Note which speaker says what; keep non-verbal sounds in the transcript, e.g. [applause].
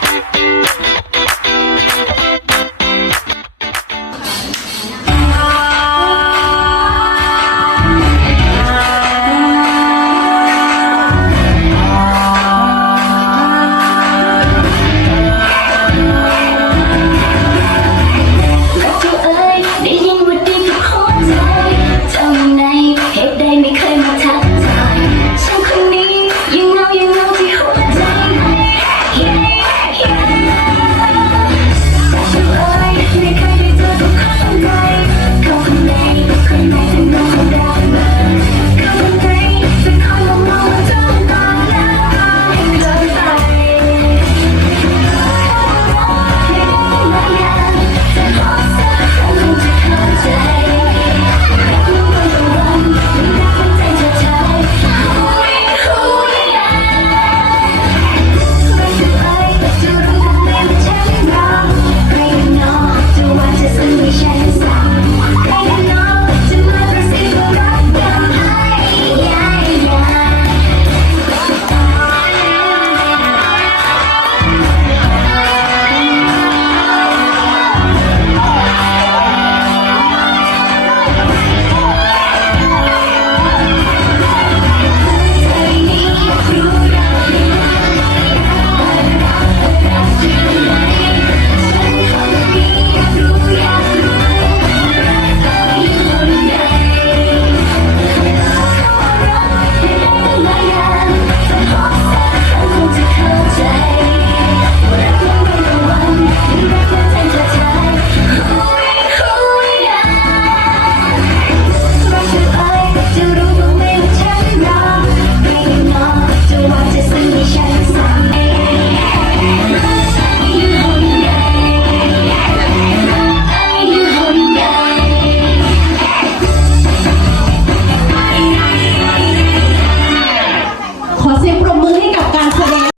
Speaker 1: Thank [laughs] you.